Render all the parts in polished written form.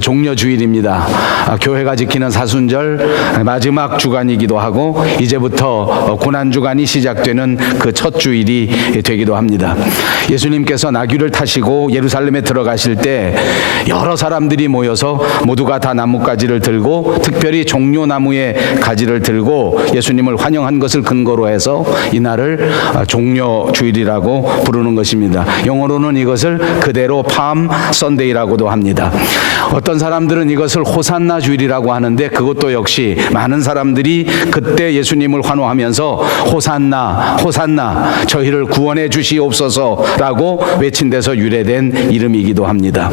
종려주일입니다. 교회가 지키는 사순절 마지막 주간이기도 하고 이제부터 고난주간이 시작되는 그 첫 주일이 되기도 합니다. 예수님께서 나귀를 타시고 예루살렘에 들어가실 때 여러 사람들이 모여서 모두가 다 나뭇가지를 들고 특별히 종려나무의 가지를 들고 예수님을 환영한 것을 근거로 해서 이날을 종려주일이라고 부르는 것입니다. 영어로는 이것을 그대로 팜 선데이라고도 합니다. 어떤 사람들은 이것을 호산나 주일이라고 하는데 그것도 역시 많은 사람들이 그때 예수님을 환호하면서 호산나 호산나 저희를 구원해 주시옵소서라고 외친 데서 유래된 이름이기도 합니다.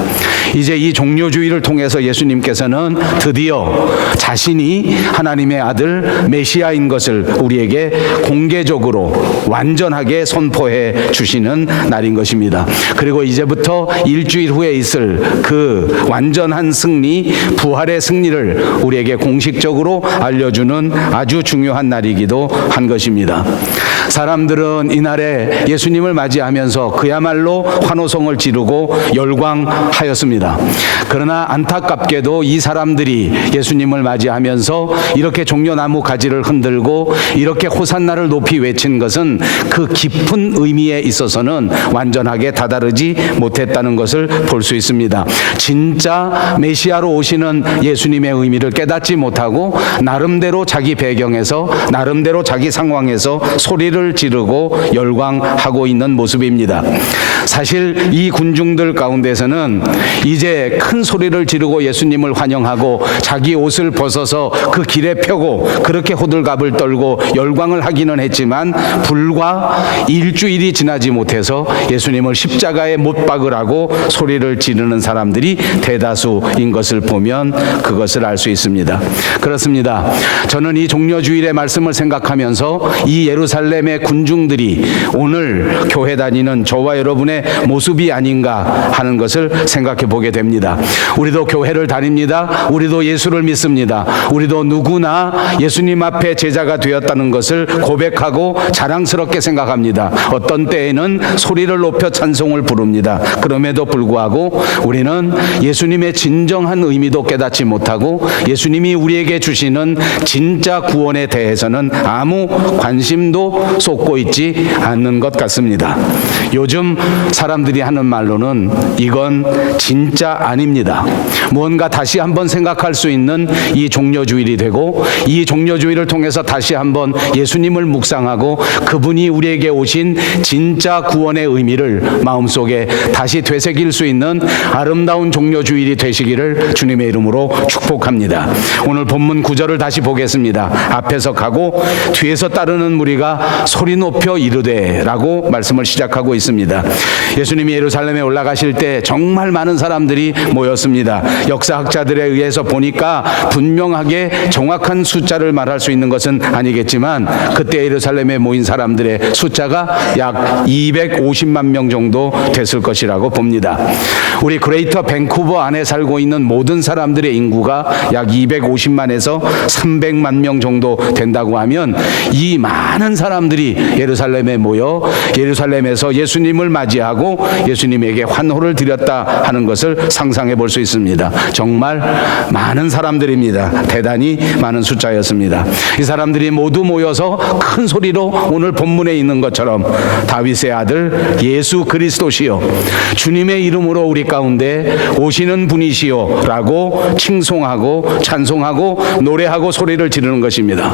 이제 이 종려주일을 통해서 예수님께서는 드디어 자신이 하나님의 아들 메시아인 것을 우리에게 공개적으로 완전하게 선포해 주시는 날인 것입니다. 그리고 이제부터 일주일 후에 있을 그 완전한 승리, 부활의 승리를 우리에게 공식적으로 알려주는 아주 중요한 날이기도 한 것입니다. 사람들은 이날에 예수님을 맞이하면서 그야말로 환호성을 지르고 열광하였습니다. 그러나 안타깝게도 이 사람들이 예수님을 맞이하면서 이렇게 종려나무 가지를 흔들고 이렇게 호산나를 높이 외친 것은 그 깊은 의미에 있어서는 완전하게 다다르지 못했다는 것을 볼 수 있습니다. 진짜 메시아로 오시는 예수님의 의미를 깨닫지 못하고 나름대로 자기 배경에서 나름대로 자기 상황에서 소리를 지르고 열광하고 있는 모습입니다. 사실 이 군중들 가운데서는 이제 큰 소리를 지르고 예수님을 환영하고 자기 옷을 벗어서 그 길에 펴고 그렇게 호들갑을 떨고 열광을 하기는 했지만 불과 일주일이 지나지 못해서 예수님을 십자가에 못 박으라고 소리를 지르는 사람들이 대다수인 것을 보면 그것을 알 수 있습니다. 그렇습니다. 저는 이 종려주일의 말씀을 생각하면서 이 예루살렘의 군중들이 오늘 교회 다니는 저와 여러분의 모습이 아닌가 하는 것을 생각해 보게 됩니다. 우리도 교회를 다닙니다. 우리도 예수를 믿습니다. 우리도 누구나 예수님 앞에 제자가 되었다는 것을 고백하고 자랑스럽게 생각합니다. 어떤 때에는 소리를 높여 찬송을 부릅니다. 그럼에도 불구하고 우리는 예수님의 진정한 의미도 깨닫지 못하고 예수님이 우리에게 주시는 진짜 구원에 대해서는 아무 관심도 쏟고 있지 않는 것 같습니다. 요즘 사람들이 하는 말로는 이건 진짜 아닙니다. 뭔가 다시 한번 생각할 수 있는 이 종려주일이 되고 이 종려주일을 통해서 다시 한번 예수님을 묵상하고 그분이 우리에게 오신 진짜 구원의 의미를 마음속에 다시 되새길 수 있는 아름다운 종려주일이 되시기를 주님의 이름으로 축복합니다. 오늘 본문 9절을 다시 보겠습니다. 앞에서 가고 뒤에서 따르는 무리가 소리 높여 이르되 라고 말씀을 시작하고 있습니다. 예수님이 예루살렘에 올라가실 때 정말 많은 사람들이 모였습니다. 역사학자들에 의해서 보니까 분명하게 정확한 숫자를 말할 수 있는 것은 아니겠지만 그때 예루살렘에 모인 사람들의 숫자가 약 250만 명 정도 됐을 것이라고 봅니다. 우리 그레이터 밴쿠버 안에 살고 있는 모든 사람들의 인구가 약 250만에서 300만 명 정도 된다고 하면 이 많은 사람들이 예루살렘에 모여 예루살렘에서 예수님을 맞이하고 예수님에게 환호를 드렸다 하는 것을 상상해 볼 수 있습니다. 정말 많은 사람들입니다. 대단히 많은 숫자였습니다. 이 사람들이 모두 모여서 큰 소리로 오늘 본문에 있는 것처럼 다윗의 아들 예수 그리스도시요 주님의 이름으로 우리 가운데 오시는 분이시요 라고 칭송하고 찬송하고 노래하고 소리를 지르는 것입니다.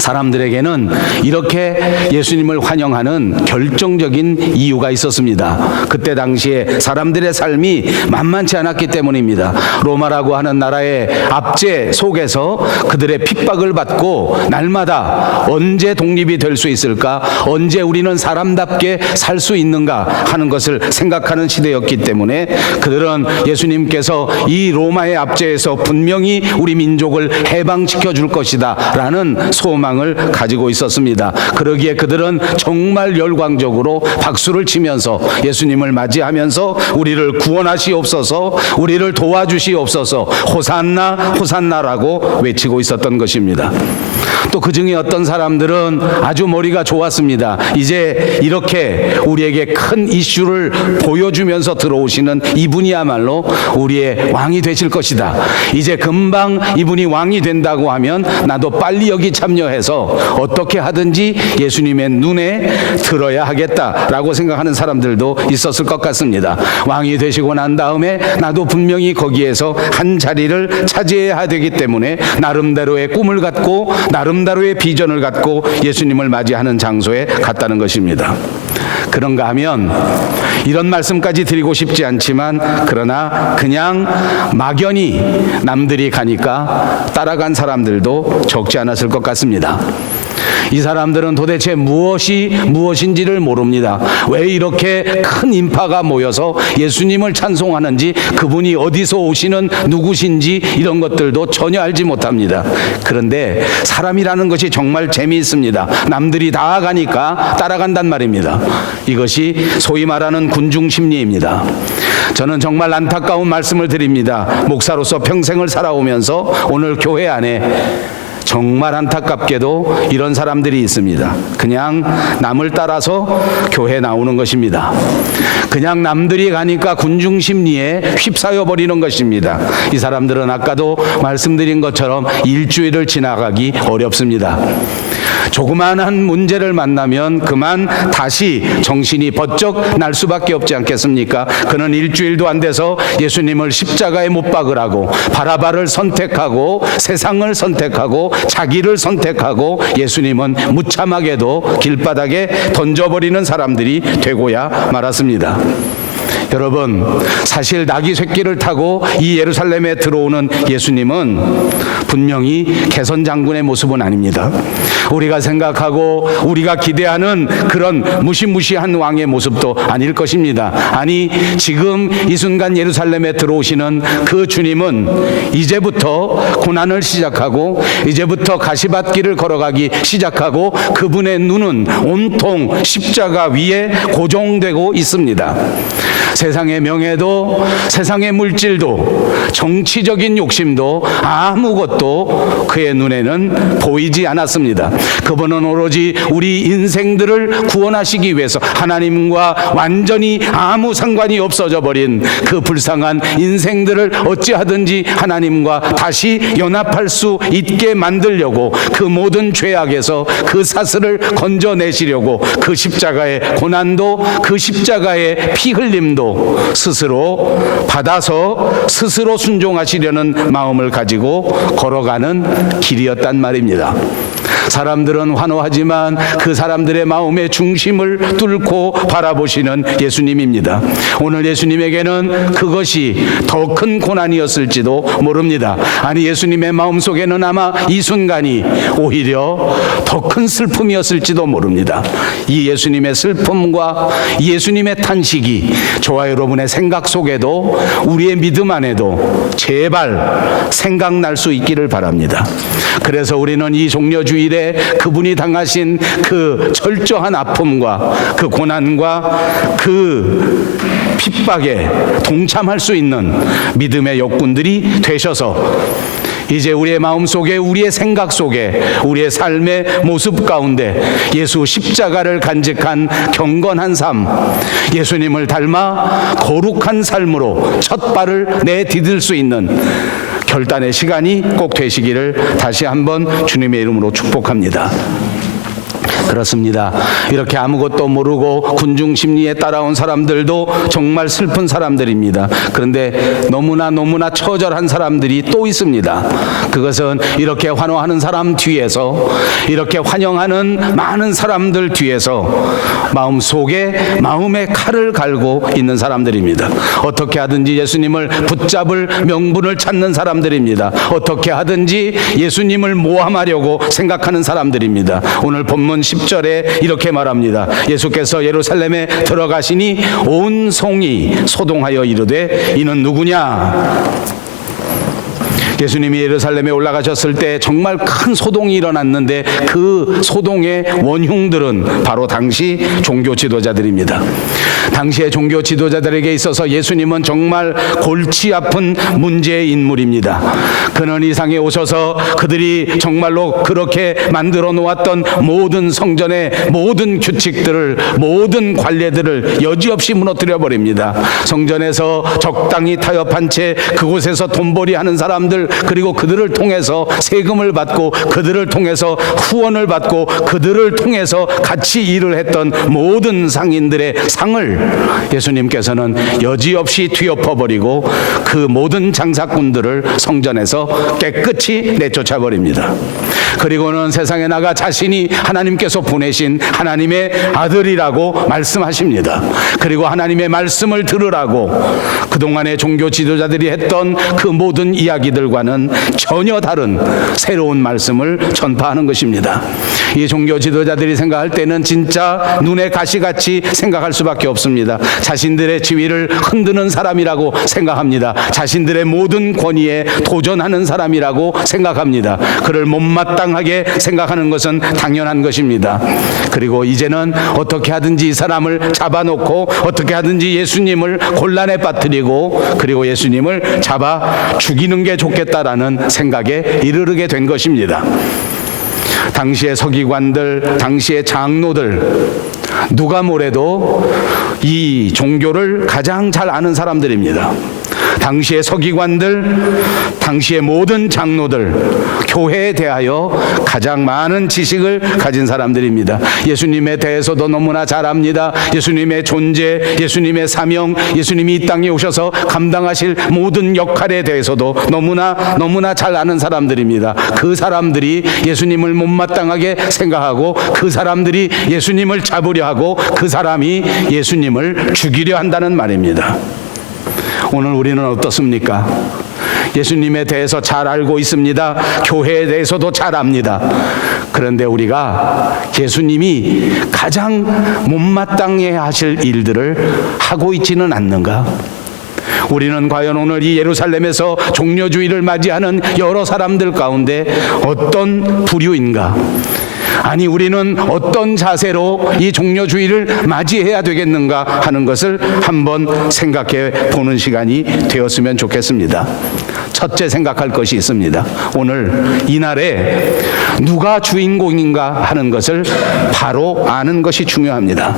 사람들에게는 이렇게 예수님을 환영하는 결정적인 이유가 있었습니다. 그때 당시에 사람들의 삶이 만만치 않았기 때문입니다. 로마라고 하는 나라의 압제 속에서 그들의 핍박을 받고 날마다 언제 독립이 될 수 있을까, 언제 우리는 사람답게 살 수 있는가 하는 것을 생각하는 시대였기 때문에 그들은 예수님께서 이 로마의 압제에서 분명히 우리 민족을 해방시켜 줄 것이다 라는 소망을 생명을 가지고 있었습니다. 그러기에 그들은 정말 열광적으로 박수를 치면서 예수님을 맞이하면서 우리를 구원하시옵소서, 우리를 도와주시옵소서, 호산나 호산나라고 외치고 있었던 것입니다. 또 그 중에 어떤 사람들은 아주 머리가 좋았습니다. 이제 이렇게 우리에게 큰 이슈를 보여주면서 들어오시는 이분이야말로 우리의 왕이 되실 것이다. 이제 금방 이분이 왕이 된다고 하면 나도 빨리 여기 참여해서 어떻게 하든지 예수님의 눈에 들어야 하겠다라고 생각하는 사람들도 있었을 것 같습니다. 왕이 되시고 난 다음에 나도 분명히 거기에서 한 자리를 차지해야 되기 때문에 나름대로의 꿈을 갖고 나름대로의 비전을 갖고 예수님을 맞이하는 장소에 갔다는 것입니다. 그런가 하면 이런 말씀까지 드리고 싶지 않지만 그러나 그냥 막연히 남들이 가니까 따라간 사람들도 적지 않았을 것 같습니다. 이 사람들은 도대체 무엇인지를 모릅니다. 왜 이렇게 큰 인파가 모여서 예수님을 찬송하는지, 그분이 어디서 오시는 누구신지 이런 것들도 전혀 알지 못합니다. 그런데 사람이라는 것이 정말 재미있습니다. 남들이 다 가니까 따라간단 말입니다. 이것이 소위 말하는 군중 심리입니다. 저는 정말 안타까운 말씀을 드립니다. 목사로서 평생을 살아오면서 오늘 교회 안에 정말 안타깝게도 이런 사람들이 있습니다. 그냥 남을 따라서 교회 나오는 것입니다. 그냥 남들이 가니까 군중심리에 휩싸여 버리는 것입니다. 이 사람들은 아까도 말씀드린 것처럼 일주일을 지나가기 어렵습니다. 조그마한 문제를 만나면 그만 다시 정신이 번쩍 날 수밖에 없지 않겠습니까? 그는 일주일도 안 돼서 예수님을 십자가에 못 박으라고 바라바를 선택하고 세상을 선택하고 자기를 선택하고 예수님은 무참하게도 길바닥에 던져버리는 사람들이 되고야 말았습니다. 여러분, 사실 나귀 새끼를 타고 이 예루살렘에 들어오는 예수님은 분명히 개선 장군의 모습은 아닙니다. 우리가 생각하고 우리가 기대하는 그런 무시무시한 왕의 모습도 아닐 것입니다. 아니, 지금 이 순간 예루살렘에 들어오시는 그 주님은 이제부터 고난을 시작하고 이제부터 가시밭길을 걸어가기 시작하고 그분의 눈은 온통 십자가 위에 고정되고 있습니다. 세상의 명예도 세상의 물질도 정치적인 욕심도 아무것도 그의 눈에는 보이지 않았습니다. 그분은 오로지 우리 인생들을 구원하시기 위해서 하나님과 완전히 아무 상관이 없어져 버린 그 불쌍한 인생들을 어찌하든지 하나님과 다시 연합할 수 있게 만들려고 그 모든 죄악에서 그 사슬을 건져내시려고 그 십자가의 고난도 그 십자가의 피 흘림도 스스로 받아서 스스로 순종하시려는 마음을 가지고 걸어가는 길이었단 말입니다. 사람들은 환호하지만 그 사람들의 마음의 중심을 뚫고 바라보시는 예수님입니다. 오늘 예수님에게는 그것이 더 큰 고난이었을지도 모릅니다. 아니, 예수님의 마음속에는 아마 이 순간이 오히려 더 큰 슬픔이었을지도 모릅니다. 이 예수님의 슬픔과 예수님의 탄식이 저와 여러분의 생각 속에도 우리의 믿음 안에도 제발 생각날 수 있기를 바랍니다. 그래서 우리는 이 종려주일에 그분이 당하신 그 철저한 아픔과 그 고난과 그 핍박에 동참할 수 있는 믿음의 역군들이 되셔서 이제 우리의 마음속에 우리의 생각 속에 우리의 삶의 모습 가운데 예수 십자가를 간직한 경건한 삶, 예수님을 닮아 거룩한 삶으로 첫 발을 내디딜 수 있는 결단의 시간이 꼭 되시기를 다시 한번 주님의 이름으로 축복합니다. 그렇습니다. 이렇게 아무것도 모르고 군중 심리에 따라온 사람들도 정말 슬픈 사람들입니다. 그런데 너무나 처절한 사람들이 또 있습니다. 그것은 이렇게 환호하는 사람 뒤에서, 이렇게 환영하는 많은 사람들 뒤에서 마음속에 마음의 칼을 갈고 있는 사람들입니다. 어떻게 하든지 예수님을 붙잡을 명분을 찾는 사람들입니다. 어떻게 하든지 예수님을 모함하려고 생각하는 사람들입니다. 오늘 본문 10절에 이렇게 말합니다. 예수께서 예루살렘에 들어가시니 온 성이 소동하여 이르되 이는 누구냐? 예수님이 예루살렘에 올라가셨을 때 정말 큰 소동이 일어났는데 그 소동의 원흉들은 바로 당시 종교 지도자들입니다. 당시의 종교 지도자들에게 있어서 예수님은 정말 골치 아픈 문제의 인물입니다. 그는 이 상에 오셔서 그들이 정말로 그렇게 만들어 놓았던 모든 성전의 모든 규칙들을, 모든 관례들을 여지없이 무너뜨려 버립니다. 성전에서 적당히 타협한 채 그곳에서 돈벌이 하는 사람들, 그리고 그들을 통해서 세금을 받고 그들을 통해서 후원을 받고 그들을 통해서 같이 일을 했던 모든 상인들의 상을 예수님께서는 여지없이 뒤엎어버리고 그 모든 장사꾼들을 성전에서 깨끗이 내쫓아버립니다. 그리고는 세상에 나가 자신이 하나님께서 보내신 하나님의 아들이라고 말씀하십니다. 그리고 하나님의 말씀을 들으라고 그동안의 종교 지도자들이 했던 그 모든 이야기들과는 전혀 다른 새로운 말씀을 전파하는 것입니다. 이 종교 지도자들이 생각할 때는 진짜 눈에 가시같이 생각할 수밖에 없습니다. 자신들의 지위를 흔드는 사람이라고 생각합니다. 자신들의 모든 권위에 도전하는 사람이라고 생각합니다. 그를 못마땅하게 생각하는 것은 당연한 것입니다. 그리고 이제는 어떻게 하든지 이 사람을 잡아놓고 어떻게 하든지 예수님을 곤란에 빠뜨리고 그리고 예수님을 잡아 죽이는 게 좋겠다라는 생각에 이르게 된 것입니다. 당시의 서기관들, 당시의 장로들, 누가 뭐래도 이 종교를 가장 잘 아는 사람들입니다. 당시의 서기관들, 당시의 모든 장로들, 교회에 대하여 가장 많은 지식을 가진 사람들입니다. 예수님에 대해서도 너무나 잘 압니다. 예수님의 존재, 예수님의 사명, 예수님이 이 땅에 오셔서 감당하실 모든 역할에 대해서도 너무나 잘 아는 사람들입니다. 그 사람들이 예수님을 못마땅하게 생각하고 그 사람들이 예수님을 잡으려 하고 그 사람이 예수님을 죽이려 한다는 말입니다. 오늘 우리는 어떻습니까? 예수님에 대해서 잘 알고 있습니다. 교회에 대해서도 잘 압니다. 그런데 우리가 예수님이 가장 못마땅해 하실 일들을 하고 있지는 않는가? 우리는 과연 오늘 이 예루살렘에서 종려주의를 맞이하는 여러 사람들 가운데 어떤 부류인가? 아니, 우리는 어떤 자세로 이 종려주의를 맞이해야 되겠는가 하는 것을 한번 생각해 보는 시간이 되었으면 좋겠습니다. 첫째 생각할 것이 있습니다. 오늘 이날에 누가 주인공인가 하는 것을 바로 아는 것이 중요합니다.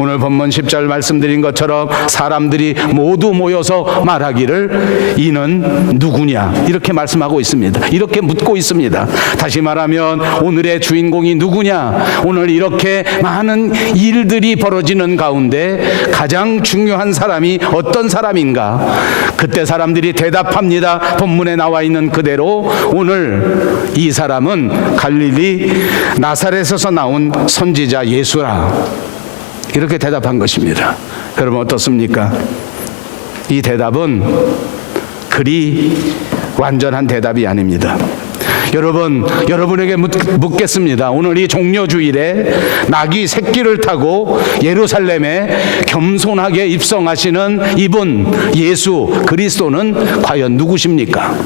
오늘 본문 10절 말씀드린 것처럼 사람들이 모두 모여서 말하기를 이는 누구냐 이렇게 말씀하고 있습니다. 이렇게 묻고 있습니다. 다시 말하면 오늘의 주인공이 누구냐, 오늘 이렇게 많은 일들이 벌어지는 가운데 가장 중요한 사람이 어떤 사람인가. 그때 사람들이 대답합니다. 본문에 나와 있는 그대로 오늘 이 사람은 갈릴리 나사렛에서 나온 선지자 예수라, 이렇게 대답한 것입니다. 여러분 어떻습니까? 이 대답은 그리 완전한 대답이 아닙니다. 여러분에게 묻겠습니다. 오늘 이 종려주일에 나귀 새끼를 타고 예루살렘에 겸손하게 입성하시는 이분 예수 그리스도는 과연 누구십니까?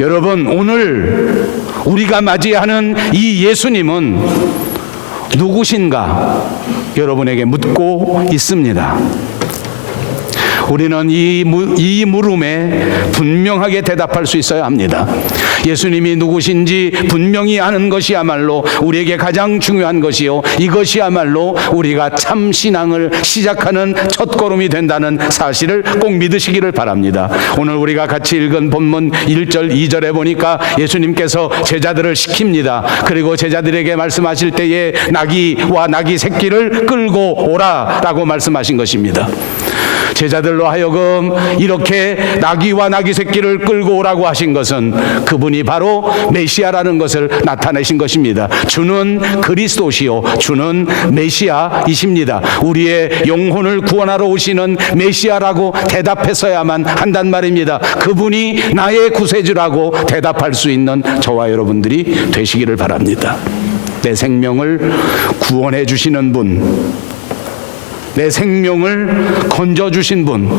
여러분, 오늘 우리가 맞이하는 이 예수님은 누구신가 여러분에게 묻고 있습니다. 우리는 이 물음에 분명하게 대답할 수 있어야 합니다. 예수님이 누구신지 분명히 아는 것이야말로 우리에게 가장 중요한 것이요, 이것이야말로 우리가 참 신앙을 시작하는 첫걸음이 된다는 사실을 꼭 믿으시기를 바랍니다. 오늘 우리가 같이 읽은 본문 1절 2절에 보니까 예수님께서 제자들을 시킵니다. 그리고 제자들에게 말씀하실 때에 나귀와 나귀 새끼를 끌고 오라라고 말씀하신 것입니다. 제자들로 하여금 이렇게 나귀와 나귀 새끼를 끌고 오라고 하신 것은 그분이 바로 메시아라는 것을 나타내신 것입니다. 주는 그리스도시요 주는 메시아이십니다. 우리의 영혼을 구원하러 오시는 메시아라고 대답했어야만 한단 말입니다. 그분이 나의 구세주라고 대답할 수 있는 저와 여러분들이 되시기를 바랍니다. 내 생명을 구원해 주시는 분, 내 생명을 건져주신 분,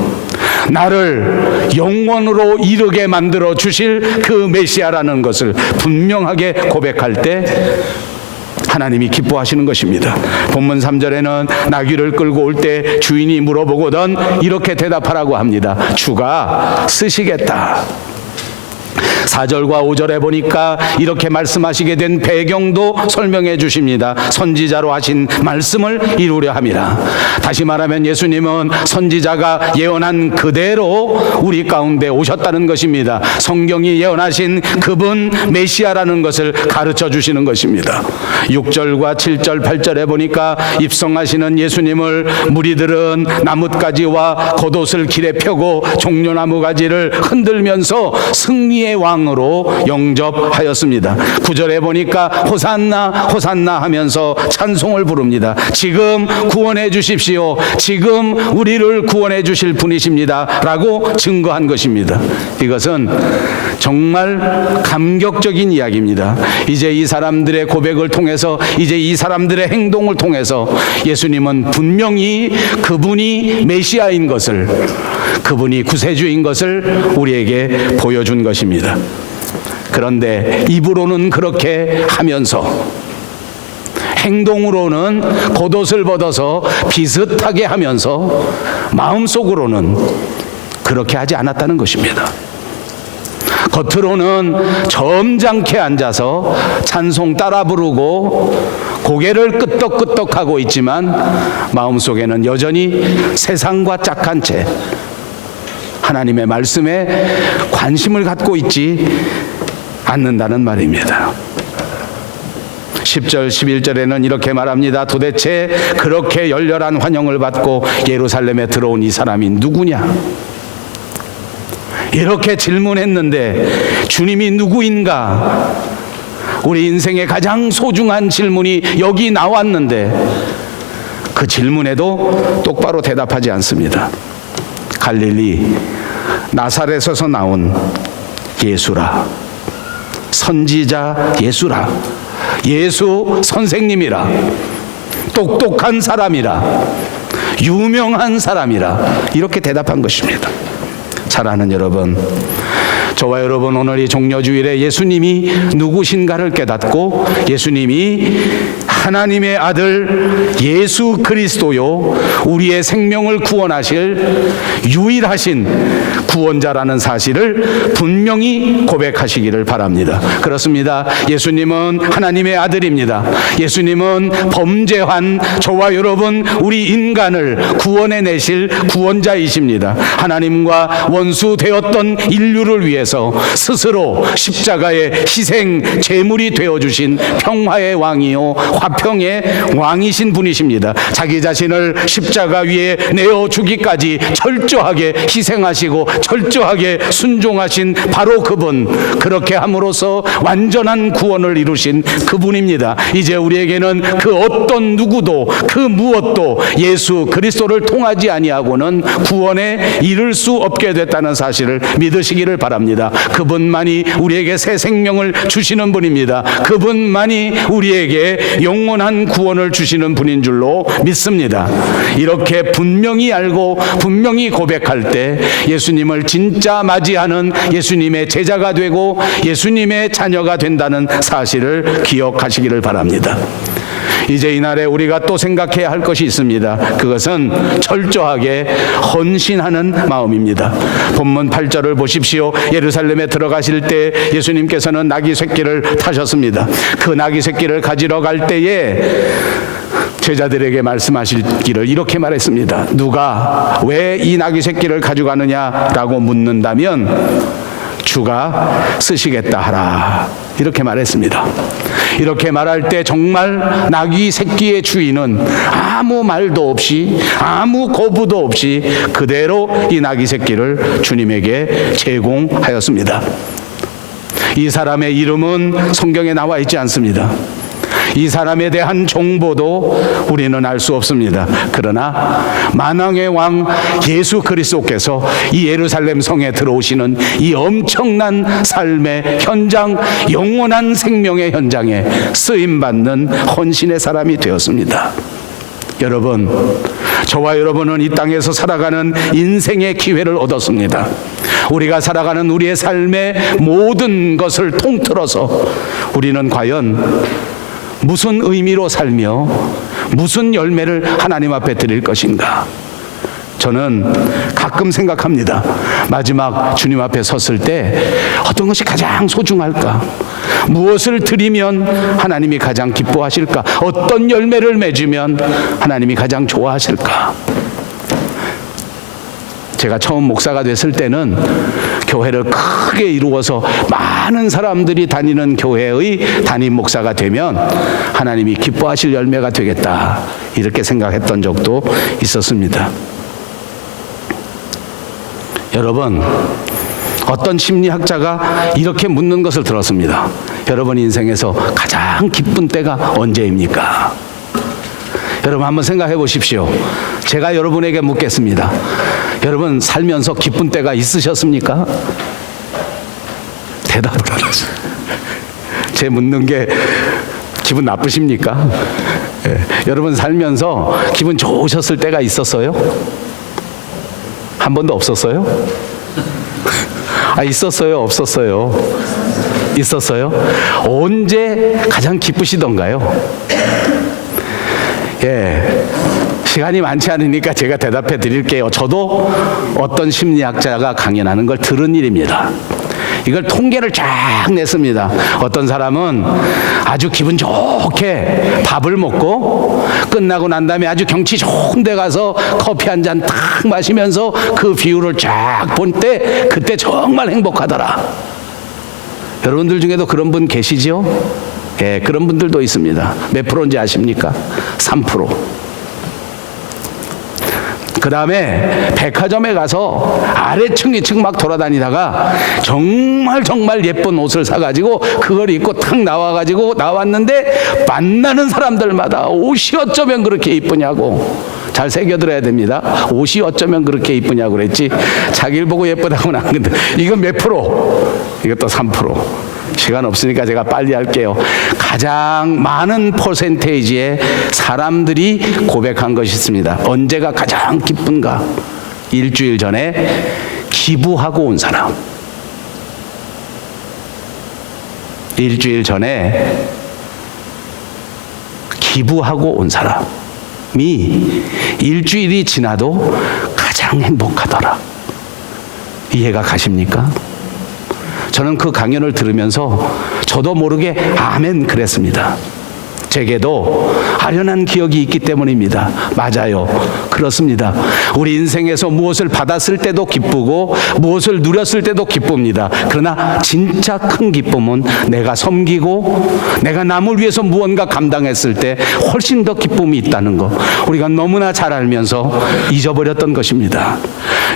나를 영원으로 이르게 만들어 주실 그 메시아라는 것을 분명하게 고백할 때 하나님이 기뻐하시는 것입니다. 본문 3절에는 나귀를 끌고 올 때 주인이 물어보거든 이렇게 대답하라고 합니다. 주가 쓰시겠다. 4절과 5절에 보니까 이렇게 말씀하시게 된 배경도 설명해 주십니다. 선지자로 하신 말씀을 이루려 함이라. 다시 말하면 예수님은 선지자가 예언한 그대로 우리 가운데 오셨다는 것입니다. 성경이 예언하신 그분 메시아라는 것을 가르쳐 주시는 것입니다. 6절과 7절, 8절에 보니까 입성하시는 예수님을 무리들은 나뭇가지와 겉옷을 길에 펴고 종려나무 가지를 흔들면서 승리의 왕으로 영접하였습니다. 9절에 보니까 호산나 호산나 하면서 찬송을 부릅니다. 지금 구원해 주십시오. 지금 우리를 구원해 주실 분이십니다 라고 증거한 것입니다. 이것은 정말 감격적인 이야기입니다. 이제 이 사람들의 고백을 통해서, 이제 이 사람들의 행동을 통해서 예수님은 분명히 그분이 메시아인 것을, 그분이 구세주인 것을 우리에게 보여준 것입니다. 그런데 입으로는 그렇게 하면서 행동으로는 겉옷을 벗어서 비슷하게 하면서 마음속으로는 그렇게 하지 않았다는 것입니다. 겉으로는 점잖게 앉아서 찬송 따라 부르고 고개를 끄덕끄덕하고 있지만 마음속에는 여전히 세상과 짝한 채 하나님의 말씀에 관심을 갖고 있지 않는다는 말입니다. 10절 11절에는 이렇게 말합니다. 도대체 그렇게 열렬한 환영을 받고 예루살렘에 들어온 이 사람이 누구냐? 이렇게 질문했는데 주님이 누구인가? 우리 인생의 가장 소중한 질문이 여기 나왔는데 그 질문에도 똑바로 대답하지 않습니다. 갈릴리 나사렛에서 나온 예수라, 선지자 예수라, 예수 선생님이라, 똑똑한 사람이라, 유명한 사람이라, 이렇게 대답한 것입니다. 사랑하는 여러분, 저와 여러분, 오늘 이 종려주일에 예수님이 누구신가를 깨닫고 예수님이 하나님의 아들 예수 그리스도요, 우리의 생명을 구원하실 유일하신 구원자라는 사실을 분명히 고백하시기를 바랍니다. 그렇습니다. 예수님은 하나님의 아들입니다. 예수님은 범죄한 저와 여러분, 우리 인간을 구원해 내실 구원자이십니다. 하나님과 원수 되었던 인류를 위해서 스스로 십자가의 희생 제물이 되어주신 평화의 왕이요 화평의 왕이신 분이십니다. 자기 자신을 십자가 위에 내어주기까지 철저하게 희생하시고 철저하게 순종하신 바로 그분, 그렇게 함으로써 완전한 구원을 이루신 그분입니다. 이제 우리에게는 그 어떤 누구도 그 무엇도 예수 그리스도를 통하지 아니하고는 구원에 이를 수 없게 됐다는 사실을 믿으시기를 바랍니다. 그분만이 우리에게 새 생명을 주시는 분입니다. 그분만이 우리에게 영원한 구원을 주시는 분인 줄로 믿습니다. 이렇게 분명히 알고 분명히 고백할 때 예수님을 진짜 맞이하는 예수님의 제자가 되고 예수님의 자녀가 된다는 사실을 기억하시기를 바랍니다. 이제 이날에 우리가 또 생각해야 할 것이 있습니다. 그것은 철저하게 헌신하는 마음입니다. 본문 8절을 보십시오. 예루살렘에 들어가실 때 예수님께서는 나귀 새끼를 타셨습니다. 그 나귀 새끼를 가지러 갈 때에 제자들에게 말씀하시기를 이렇게 말했습니다. 누가 왜 이 나귀 새끼를 가져가느냐라고 묻는다면 주가 쓰시겠다 하라, 이렇게 말했습니다. 이렇게 말할 때 정말 나귀 새끼의 주인은 아무 말도 없이 아무 거부도 없이 그대로 이 나귀 새끼를 주님에게 제공하였습니다. 이 사람의 이름은 성경에 나와 있지 않습니다. 이 사람에 대한 정보도 우리는 알 수 없습니다. 그러나 만왕의 왕 예수 그리스도께서 이 예루살렘 성에 들어오시는 이 엄청난 삶의 현장, 영원한 생명의 현장에 쓰임받는 헌신의 사람이 되었습니다. 여러분, 저와 여러분은 이 땅에서 살아가는 인생의 기회를 얻었습니다. 우리가 살아가는 우리의 삶의 모든 것을 통틀어서 우리는 과연 무슨 의미로 살며 무슨 열매를 하나님 앞에 드릴 것인가? 저는 가끔 생각합니다. 마지막 주님 앞에 섰을 때 어떤 것이 가장 소중할까? 무엇을 드리면 하나님이 가장 기뻐하실까? 어떤 열매를 맺으면 하나님이 가장 좋아하실까? 제가 처음 목사가 됐을 때는 교회를 크게 이루어서 많은 사람들이 다니는 교회의 담임 목사가 되면 하나님이 기뻐하실 열매가 되겠다, 이렇게 생각했던 적도 있었습니다. 여러분, 어떤 심리학자가 이렇게 묻는 것을 들었습니다. 여러분 인생에서 가장 기쁜 때가 언제입니까? 여러분 한번 생각해 보십시오. 제가 여러분에게 묻겠습니다. 여러분 살면서 기쁜 때가 있으셨습니까? 대답을 안 하세요. 제 묻는 게 기분 나쁘십니까? 여러분 살면서 기분 좋으셨을 때가 있었어요? 한 번도 없었어요? 있었어요? 없었어요? 있었어요? 언제 가장 기쁘시던가요? 시간이 많지 않으니까 제가 대답해 드릴게요. 저도 어떤 심리학자가 강연하는 걸 들은 일입니다. 이걸 통계를 쫙 냈습니다. 어떤 사람은 아주 기분 좋게 밥을 먹고 끝나고 난 다음에 아주 경치 좋은 데 가서 커피 한 잔 탁 마시면서 그 뷰를 쫙 본 때 그때 정말 행복하더라. 여러분들 중에도 그런 분 계시죠? 그런 분들도 있습니다. 몇 프로인지 아십니까? 3%. 그 다음에 백화점에 가서 아래층 위층 막 돌아다니다가 정말 예쁜 옷을 사가지고 그걸 입고 탁 나와가지고 나왔는데 만나는 사람들마다 옷이 어쩌면 그렇게 이쁘냐고. 잘 새겨들어야 됩니다. 옷이 어쩌면 그렇게 이쁘냐고 그랬지 자기를 보고 예쁘다고는 안 그런데 이건 몇 프로? 이것도 3%. 시간 없으니까 제가 빨리 할게요. 가장 많은 퍼센테이지의 사람들이 고백한 것이 있습니다. 언제가 가장 기쁜가? 일주일 전에 기부하고 온 사람. 일주일 전에 기부하고 온 사람이 일주일이 지나도 가장 행복하더라. 이해가 가십니까? 저는 그 강연을 들으면서 저도 모르게 아멘 그랬습니다. 제게도 아련한 기억이 있기 때문입니다. 맞아요. 그렇습니다. 우리 인생에서 무엇을 받았을 때도 기쁘고 무엇을 누렸을 때도 기쁩니다. 그러나 진짜 큰 기쁨은 내가 섬기고 내가 남을 위해서 무언가 감당했을 때 훨씬 더 기쁨이 있다는 거 우리가 너무나 잘 알면서 잊어버렸던 것입니다.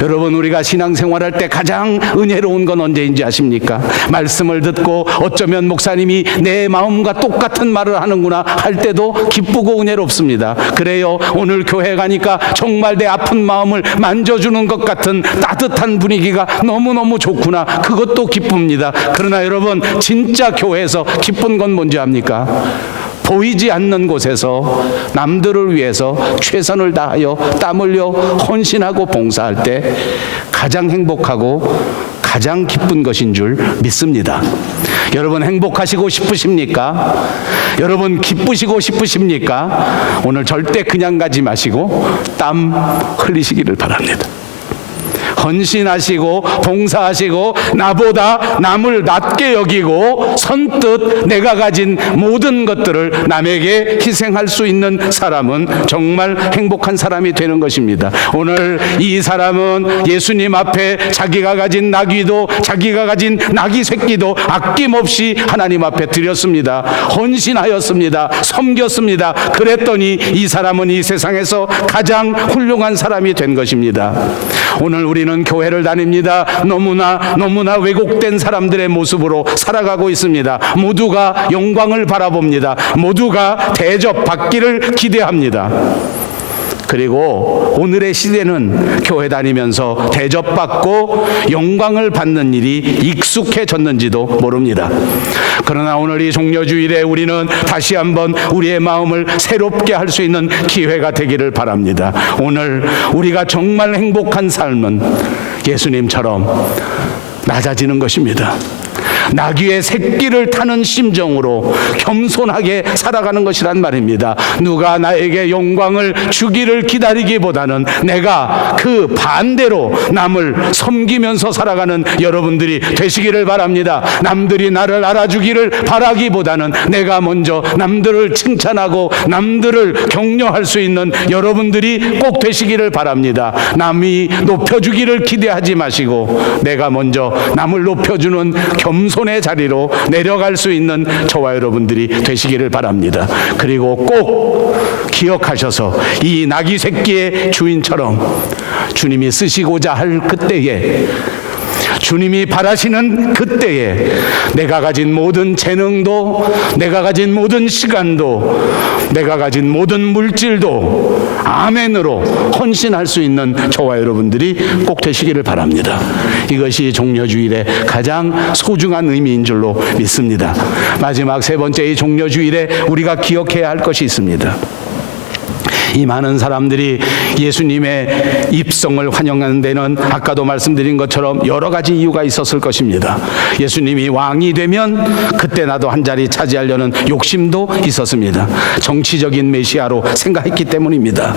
여러분, 우리가 신앙생활할 때 가장 은혜로운 건 언제인지 아십니까? 말씀을 듣고 어쩌면 목사님이 내 마음과 똑같은 말을 하는구나 할 때도 기쁘고 은혜롭습니다. 그래요. 오늘 교회 가니까 정말 내 아픈 마음을 만져주는 것 같은 따뜻한 분위기가 너무너무 좋구나. 그것도 기쁩니다. 그러나 여러분, 진짜 교회에서 기쁜 건 뭔지 압니까? 보이지 않는 곳에서 남들을 위해서 최선을 다하여 땀 흘려 헌신하고 봉사할 때 가장 행복하고 가장 기쁜 것인 줄 믿습니다. 여러분 행복하시고 싶으십니까? 여러분 기쁘시고 싶으십니까? 오늘 절대 그냥 가지 마시고 땀 흘리시기를 바랍니다. 헌신하시고 봉사하시고 나보다 남을 낮게 여기고 선뜻 내가 가진 모든 것들을 남에게 희생할 수 있는 사람은 정말 행복한 사람이 되는 것입니다. 오늘 이 사람은 예수님 앞에 자기가 가진 나귀도 자기가 가진 나귀 새끼도 아낌없이 하나님 앞에 드렸습니다. 헌신하였습니다. 섬겼습니다. 그랬더니 이 사람은 이 세상에서 가장 훌륭한 사람이 된 것입니다. 오늘 우리는 교회를 다닙니다. 너무나 왜곡된 사람들의 모습으로 살아가고 있습니다. 모두가 영광을 바라봅니다. 모두가 대접받기를 기대합니다. 그리고 오늘의 시대는 교회 다니면서 대접받고 영광을 받는 일이 익숙해졌는지도 모릅니다. 그러나 오늘 이 종려주일에 우리는 다시 한번 우리의 마음을 새롭게 할 수 있는 기회가 되기를 바랍니다. 오늘 우리가 정말 행복한 삶은 예수님처럼 낮아지는 것입니다. 나귀의 새끼를 타는 심정으로 겸손하게 살아가는 것이란 말입니다. 누가 나에게 영광을 주기를 기다리기보다는 내가 그 반대로 남을 섬기면서 살아가는 여러분들이 되시기를 바랍니다. 남들이 나를 알아주기를 바라기보다는 내가 먼저 남들을 칭찬하고 남들을 격려할 수 있는 여러분들이 꼭 되시기를 바랍니다. 남이 높여주기를 기대하지 마시고 내가 먼저 남을 높여주는 겸손의 자리로 내려갈 수 있는 저와 여러분들이 되시기를 바랍니다. 그리고 꼭 기억하셔서 이 나귀 새끼의 주인처럼 주님이 쓰시고자 할 그때에, 주님이 바라시는 그때에 내가 가진 모든 재능도, 내가 가진 모든 시간도, 내가 가진 모든 물질도 아멘으로 헌신할 수 있는 저와 여러분들이 꼭 되시기를 바랍니다. 이것이 종려주일의 가장 소중한 의미인 줄로 믿습니다. 마지막 세 번째, 이 종려주일에 우리가 기억해야 할 것이 있습니다. 이 많은 사람들이 예수님의 입성을 환영하는 데는 아까도 말씀드린 것처럼 여러 가지 이유가 있었을 것입니다. 예수님이 왕이 되면 그때 나도 한 자리 차지하려는 욕심도 있었습니다. 정치적인 메시아로 생각했기 때문입니다.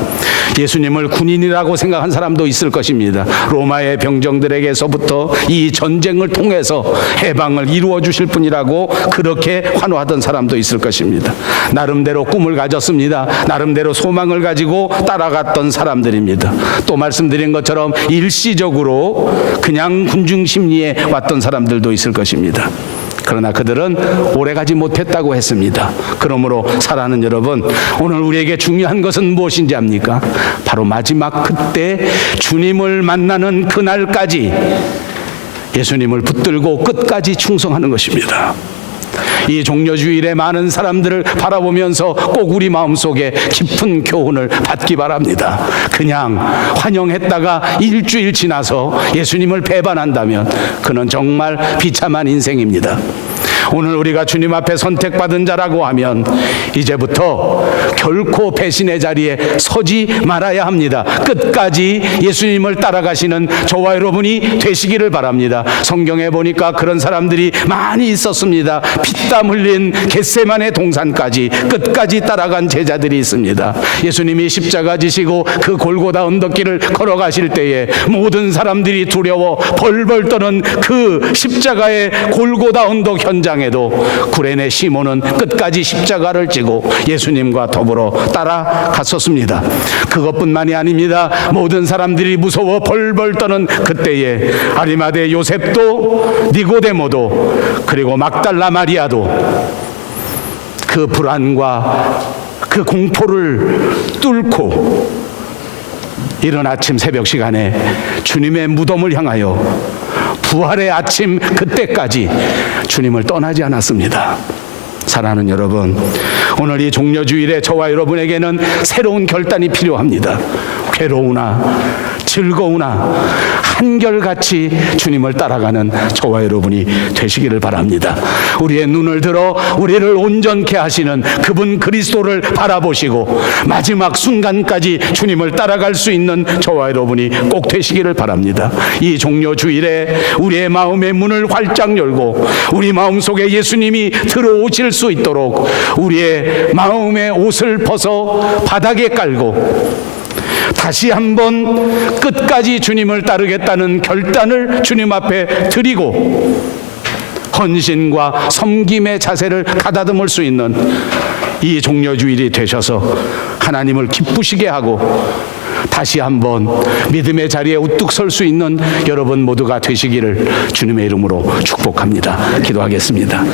예수님을 군인이라고 생각한 사람도 있을 것입니다. 로마의 병정들에게서부터 이 전쟁을 통해서 해방을 이루어 주실 분이라고 그렇게 환호하던 사람도 있을 것입니다. 나름대로 꿈을 가졌습니다. 나름대로 소망을 가지고 따라갔던 사람들입니다. 또 말씀드린 것처럼 일시적으로 그냥 군중 심리에 왔던 사람들도 있을 것입니다. 그러나 그들은 오래가지 못했다고 했습니다. 그러므로 사랑하는 여러분, 오늘 우리에게 중요한 것은 무엇인지 압니까? 바로 마지막 그때 주님을 만나는 그날까지 예수님을 붙들고 끝까지 충성하는 것입니다. 이 종려주일에 많은 사람들을 바라보면서 꼭 우리 마음속에 깊은 교훈을 받기 바랍니다. 그냥 환영했다가 일주일 지나서 예수님을 배반한다면 그는 정말 비참한 인생입니다. 오늘 우리가 주님 앞에 선택받은 자라고 하면 이제부터 결코 배신의 자리에 서지 말아야 합니다. 끝까지 예수님을 따라가시는 저와 여러분이 되시기를 바랍니다. 성경에 보니까 그런 사람들이 많이 있었습니다. 피땀 흘린 겟세마네 동산까지 끝까지 따라간 제자들이 있습니다. 예수님이 십자가 지시고 그 골고다 언덕길을 걸어가실 때에 모든 사람들이 두려워 벌벌 떠는 그 십자가의 골고다 언덕 현장에도 구레네 시몬은 끝까지 십자가를 지고 예수님과 더불어 따라갔었습니다. 그것뿐만이 아닙니다. 모든 사람들이 무서워 벌벌 떠는 그때에 아리마대 요셉도 니고데모도 그리고 막달라 마리아도 그 불안과 그 공포를 뚫고 이른 아침 새벽 시간에 주님의 무덤을 향하여 부활의 아침 그때까지 주님을 떠나지 않았습니다. 사랑하는 여러분, 오늘 이 종려주일에 저와 여러분에게는 새로운 결단이 필요합니다. 괴로우나 즐거우나 한결같이 주님을 따라가는 저와 여러분이 되시기를 바랍니다. 우리의 눈을 들어 우리를 온전케 하시는 그분 그리스도를 바라보시고 마지막 순간까지 주님을 따라갈 수 있는 저와 여러분이 꼭 되시기를 바랍니다. 이 종려주일에 우리의 마음의 문을 활짝 열고 우리 마음속에 예수님이 들어오실 수 있도록 우리의 마음의 옷을 벗어 바닥에 깔고 다시 한번 끝까지 주님을 따르겠다는 결단을 주님 앞에 드리고 헌신과 섬김의 자세를 가다듬을 수 있는 이 종려주일이 되셔서 하나님을 기쁘시게 하고 다시 한번 믿음의 자리에 우뚝 설 수 있는 여러분 모두가 되시기를 주님의 이름으로 축복합니다. 기도하겠습니다.